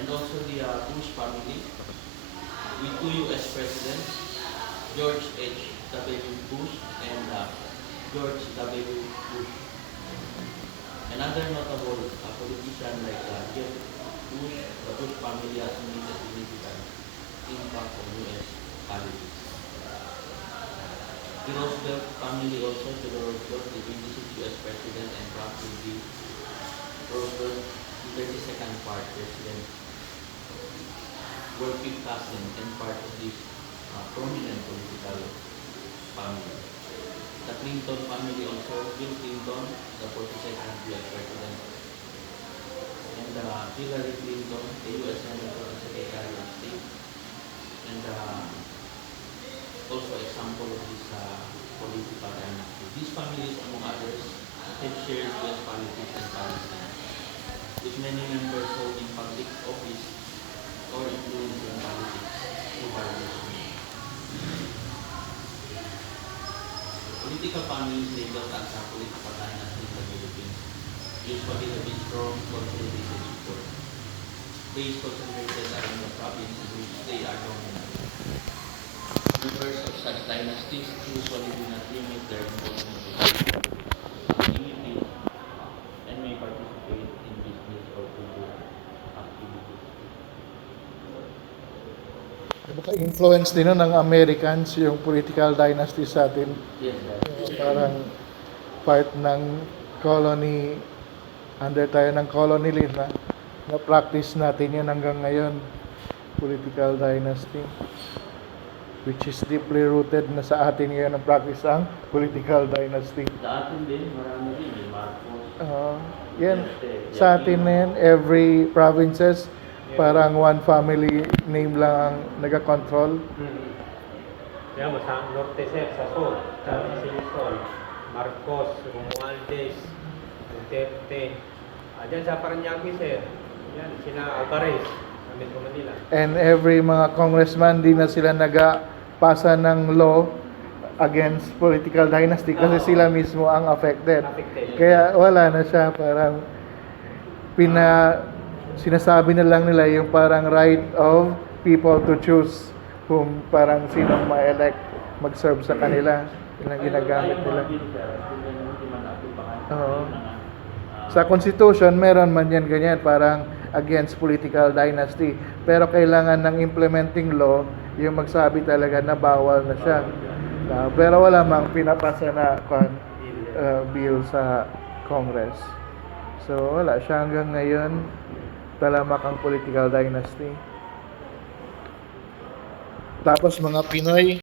and also the Bush family with two U.S. presidents, George H.W. Bush and George W. Bush. Another notable politician like Jeb Bush, the Bush family has made a significant impact on U.S. politics. The Roosevelt family also, Theodore Roosevelt, the 26th U.S. President, and Franklin D. Roosevelt, the 32nd part President, were fifth cousin and part of this prominent political family. The Clinton family also, Bill Clinton, the 42nd U.S. President, and Hillary Clinton, the U.S. Senator and Secretary of State, and also example of this political dynasty. These families, among others, have shared U.S. politics and policy, with many members holding public office or influencing politics through various means. Political families labeled as a political dynasty in the Philippines usually have a strong consolidated support. They is concentrated around the province in which they are dominant. Members of such dynasties usually do not limit their involvement in activity and may participate in business or public activities. Baka influence din nun ng Americans yung political dynasty sa atin. Yes, sir. Parang part ng colony, under tayo ng colonialism na practice natin yun hanggang ngayon, political dynasty, which is deeply rooted na sa atin ngayon ang practice ang political dynasty. Sa atin din, marami din. May Marcos. Yan, sa atin na yan, every provinces, parang one family name lang ang nag-control. Kaya mo sa Norte sir, sa Sol, sa Simpson, Marcos, Romualdez, Duterte. Diyan sa Paranaque sir, yan, sina Alvarez, sa Metro Manila. And every mga congressman, di na sila nagpasa ng law against political dynasty kasi sila mismo ang affected. Kaya wala na siya, parang sinasabi na lang nila yung parang right of people to choose kung parang sinong ma-elect mag-serve sa kanila. Yun ang ginagamit nila. Oo. Sa Constitution, meron man yan ganyan, parang against political dynasty. Pero kailangan ng implementing law, yung magsabi talaga na bawal na siya. Pero wala mang pinapasa na bill sa Congress. So wala siya hanggang ngayon, talamak ang political dynasty. Tapos mga Pinoy,